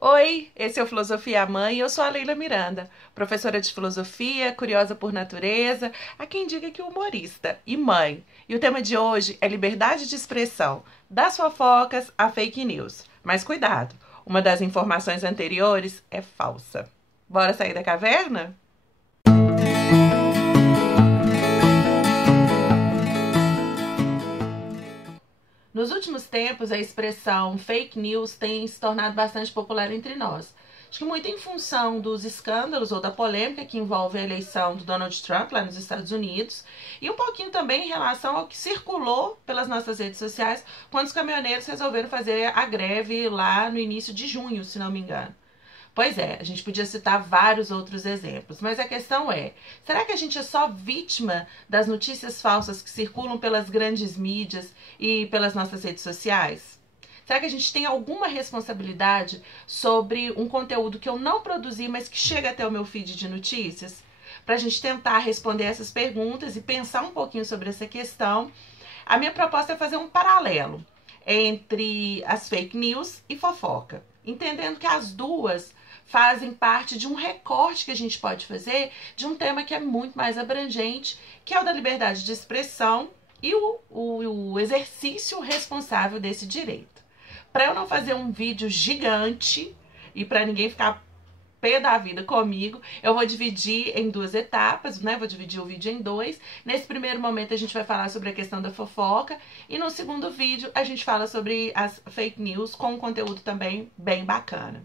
Oi, esse é o Filosofia Mãe e eu sou a Leila Miranda, professora de filosofia, curiosa por natureza, há quem diga que humorista e mãe. E o tema de hoje é liberdade de expressão, das fofocas a fake news. Mas cuidado, uma das informações anteriores é falsa. Bora sair da caverna? Nos últimos tempos, a expressão fake news tem se tornado bastante popular entre nós. Acho que muito em função dos escândalos ou da polêmica que envolve a eleição do Donald Trump lá nos Estados Unidos e um pouquinho também em relação ao que circulou pelas nossas redes sociais quando os caminhoneiros resolveram fazer a greve lá no início de junho, se não me engano. Pois é, a gente podia citar vários outros exemplos, mas a questão é: será que a gente é só vítima das notícias falsas que circulam pelas grandes mídias e pelas nossas redes sociais? Será que a gente tem alguma responsabilidade sobre um conteúdo que eu não produzi, mas que chega até o meu feed de notícias? Para a gente tentar responder essas perguntas e pensar um pouquinho sobre essa questão, a minha proposta é fazer um paralelo entre as fake news e fofoca, entendendo que as duas fazem parte de um recorte que a gente pode fazer de um tema que é muito mais abrangente, que é o da liberdade de expressão e o exercício responsável desse direito. Para eu não fazer um vídeo gigante e para ninguém ficar pé da vida comigo, eu vou dividir em duas etapas, né? Vou dividir o vídeo em dois. Nesse primeiro momento a gente vai falar sobre a questão da fofoca e no segundo vídeo a gente fala sobre as fake news com um conteúdo também bem bacana.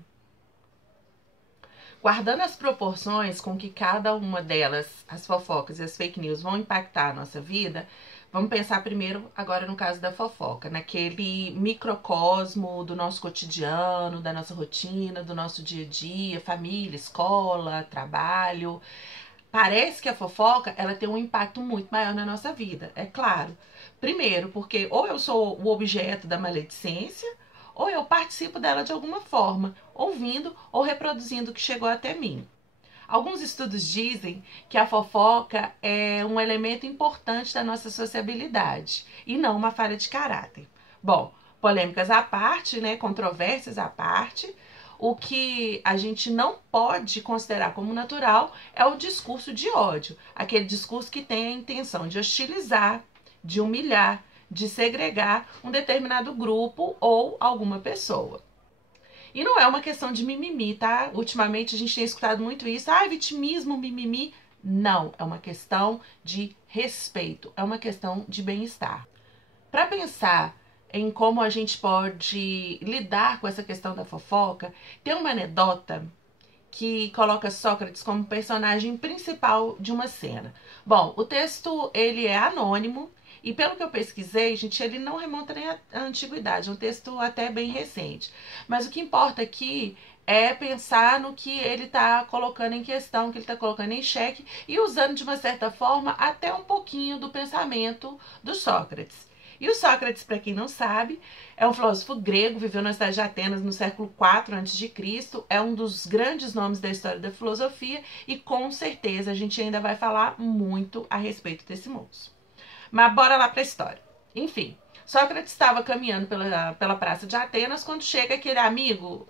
Guardando as proporções com que cada uma delas, as fofocas e as fake news, vão impactar a nossa vida, vamos pensar primeiro, agora no caso da fofoca, naquele microcosmo do nosso cotidiano, da nossa rotina, do nosso dia a dia, família, escola, trabalho. Parece que a fofoca, ela tem um impacto muito maior na nossa vida, é claro. Primeiro, porque ou eu sou o objeto da maledicência, ou eu participo dela de alguma forma, ouvindo ou reproduzindo o que chegou até mim. Alguns estudos dizem que a fofoca é um elemento importante da nossa sociabilidade e não uma falha de caráter. Bom, polêmicas à parte, né, controvérsias à parte, o que a gente não pode considerar como natural é o discurso de ódio, aquele discurso que tem a intenção de hostilizar, de humilhar, de segregar um determinado grupo ou alguma pessoa. E não é uma questão de mimimi, tá? Ultimamente a gente tem escutado muito isso. Ah, vitimismo, mimimi. Não, é uma questão de respeito, é uma questão de bem-estar. Para pensar em como a gente pode lidar com essa questão da fofoca, tem uma anedota que coloca Sócrates como personagem principal de uma cena. Bom, o texto ele é anônimo e pelo que eu pesquisei, gente, ele não remonta nem à antiguidade, é um texto até bem recente. Mas o que importa aqui é pensar no que ele está colocando em questão, que ele está colocando em xeque e usando de uma certa forma até um pouquinho do pensamento do Sócrates. E o Sócrates, para quem não sabe, é um filósofo grego, viveu na cidade de Atenas no século IV a.C., é um dos grandes nomes da história da filosofia e com certeza a gente ainda vai falar muito a respeito desse moço. Mas bora lá para a história. Enfim, Sócrates estava caminhando pela praça de Atenas quando chega aquele amigo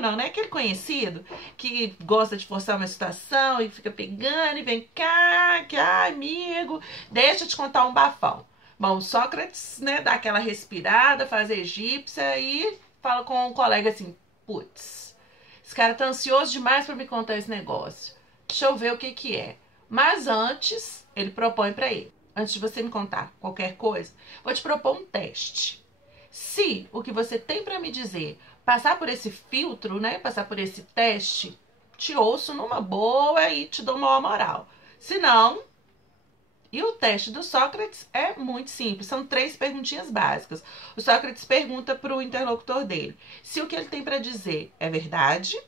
não, né? Aquele conhecido que gosta de forçar uma situação e fica pegando e vem cá, que amigo, deixa eu te contar um bafão. Bom, Sócrates, né, dá aquela respirada, faz a egípcia e fala com um colega assim: putz, esse cara tá ansioso demais para me contar esse negócio. Deixa eu ver o que que é. Mas antes, ele propõe para ele: antes de você me contar qualquer coisa, vou te propor um teste. Se o que você tem para me dizer passar por esse filtro, né, passar por esse teste, te ouço numa boa e te dou uma moral. Se não... E o teste do Sócrates é muito simples, são 3 perguntinhas básicas. O Sócrates pergunta para o interlocutor dele se o que ele tem para dizer é verdade,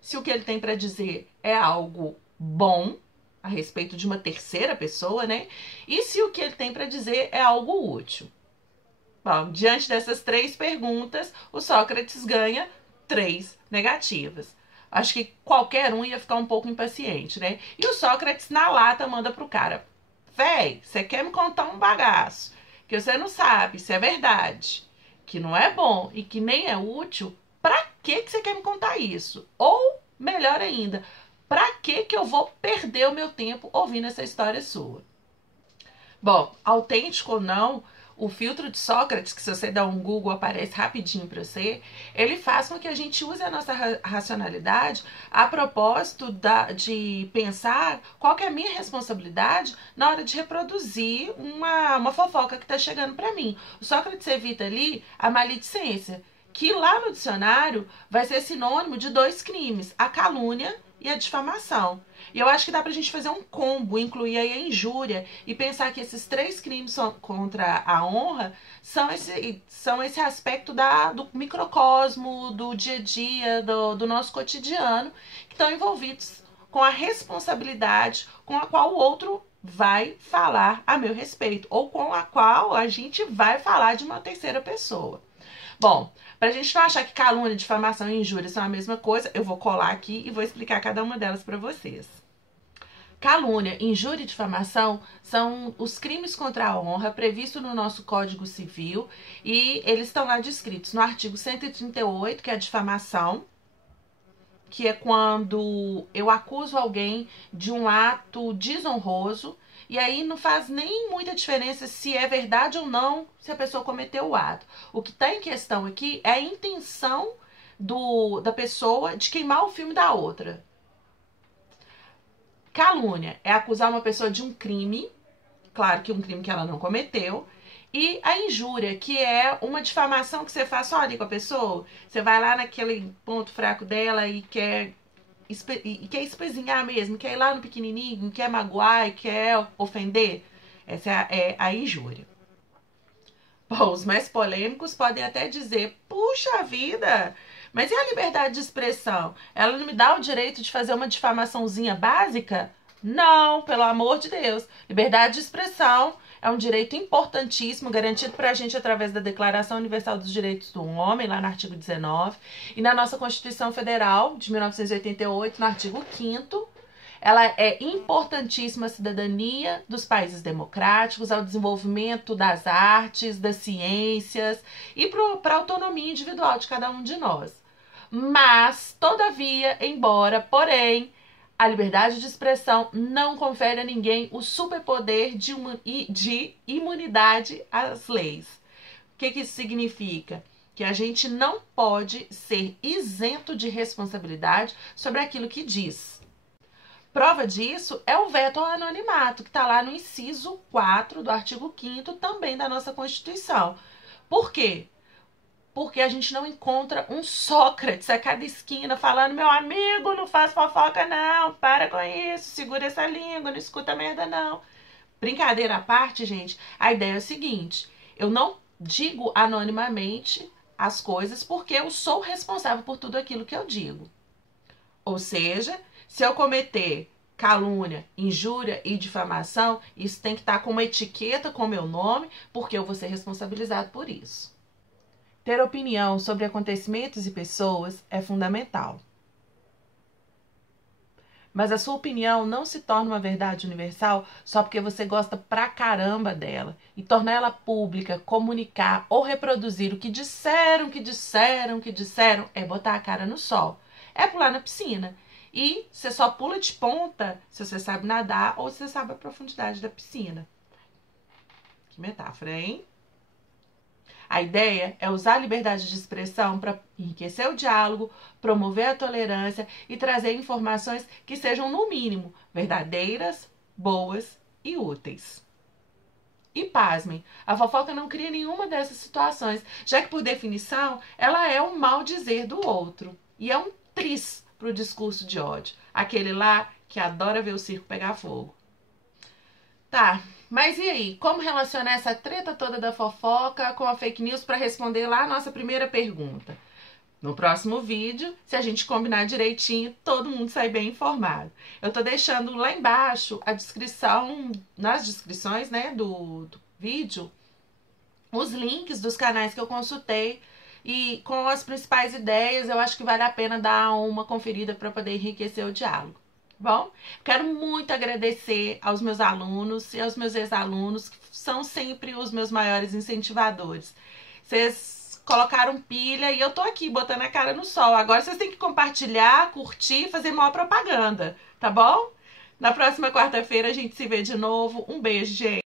se o que ele tem para dizer é algo bom, a respeito de uma terceira pessoa, né? E se o que ele tem para dizer é algo útil. Bom, diante dessas 3 perguntas, o Sócrates ganha 3 negativas. Acho que qualquer um ia ficar um pouco impaciente, né? E o Sócrates, na lata, manda pro cara: véi, você quer me contar um bagaço que você não sabe se é verdade, que não é bom e que nem é útil, pra que você quer me contar isso? Ou, melhor ainda, pra que eu vou perder o meu tempo ouvindo essa história sua? Bom, autêntico ou não, o filtro de Sócrates, que se você der um Google aparece rapidinho para você, ele faz com que a gente use a nossa racionalidade a propósito de pensar qual que é a minha responsabilidade na hora de reproduzir uma fofoca que está chegando para mim. O Sócrates evita ali a maledicência, que lá no dicionário vai ser sinônimo de 2 crimes, a calúnia e a difamação. E eu acho que dá pra gente fazer um combo, incluir aí a injúria e pensar que esses 3 crimes contra a honra são esse aspecto do microcosmo, do dia a dia, do nosso cotidiano, que estão envolvidos com a responsabilidade com a qual o outro vai falar a meu respeito, ou com a qual a gente vai falar de uma terceira pessoa. Bom, pra gente não achar que calúnia, difamação e injúria são a mesma coisa, eu vou colar aqui e vou explicar cada uma delas pra vocês. Calúnia, injúria e difamação são os crimes contra a honra previstos no nosso Código Civil e eles estão lá descritos no artigo 138, que é a difamação, que é quando eu acuso alguém de um ato desonroso. E aí não faz nem muita diferença se é verdade ou não se a pessoa cometeu o ato. O que está em questão aqui é a intenção da pessoa de queimar o filme da outra. Calúnia é acusar uma pessoa de um crime, claro que um crime que ela não cometeu. E a injúria, que é uma difamação que você faz só ali com a pessoa. Você vai lá naquele ponto fraco dela e quer espezinhar mesmo, quer ir lá no pequenininho, quer magoar, quer ofender. Essa é a injúria. Bom, os mais polêmicos podem até dizer, puxa vida, mas e a liberdade de expressão? Ela não me dá o direito de fazer uma difamaçãozinha básica? Não, pelo amor de Deus. Liberdade de expressão é um direito importantíssimo, garantido para a gente através da Declaração Universal dos Direitos do Homem, lá no artigo 19, e na nossa Constituição Federal, de 1988, no artigo 5º, ela é importantíssima à cidadania dos países democráticos, ao desenvolvimento das artes, das ciências e para a autonomia individual de cada um de nós. Mas, todavia, embora, porém, a liberdade de expressão não confere a ninguém o superpoder de imunidade às leis. O que isso significa? Que a gente não pode ser isento de responsabilidade sobre aquilo que diz. Prova disso é o veto ao anonimato, que está lá no inciso 4 do artigo 5º também da nossa Constituição. Por quê? Porque a gente não encontra um Sócrates a cada esquina falando, meu amigo, não faz fofoca não, para com isso, segura essa língua, não escuta merda não. Brincadeira à parte, gente, a ideia é o seguinte, eu não digo anonimamente as coisas porque eu sou responsável por tudo aquilo que eu digo. Ou seja, se eu cometer calúnia, injúria e difamação, isso tem que estar com uma etiqueta com meu nome, porque eu vou ser responsabilizado por isso. Ter opinião sobre acontecimentos e pessoas é fundamental. Mas a sua opinião não se torna uma verdade universal só porque você gosta pra caramba dela. E tornar ela pública, comunicar ou reproduzir o que disseram é botar a cara no sol. É pular na piscina. E você só pula de ponta se você sabe nadar ou se você sabe a profundidade da piscina. Que metáfora, hein? A ideia é usar a liberdade de expressão para enriquecer o diálogo, promover a tolerância e trazer informações que sejam, no mínimo, verdadeiras, boas e úteis. E pasmem, a fofoca não cria nenhuma dessas situações, já que, por definição, ela é um mal dizer do outro. E é um tris para o discurso de ódio. Aquele lá que adora ver o circo pegar fogo. Tá, mas e aí? Como relacionar essa treta toda da fofoca com a fake news para responder lá a nossa primeira pergunta? No próximo vídeo, se a gente combinar direitinho, todo mundo sai bem informado. Eu tô deixando lá embaixo a descrição, nas descrições, né, do vídeo, os links dos canais que eu consultei e com as principais ideias. Eu acho que vale a pena dar uma conferida para poder enriquecer o diálogo. Bom, quero muito agradecer aos meus alunos e aos meus ex-alunos, que são sempre os meus maiores incentivadores. Vocês colocaram pilha e eu tô aqui botando a cara no sol. Agora vocês têm que compartilhar, curtir, fazer maior propaganda, tá bom? Na próxima quarta-feira a gente se vê de novo. Um beijo, gente!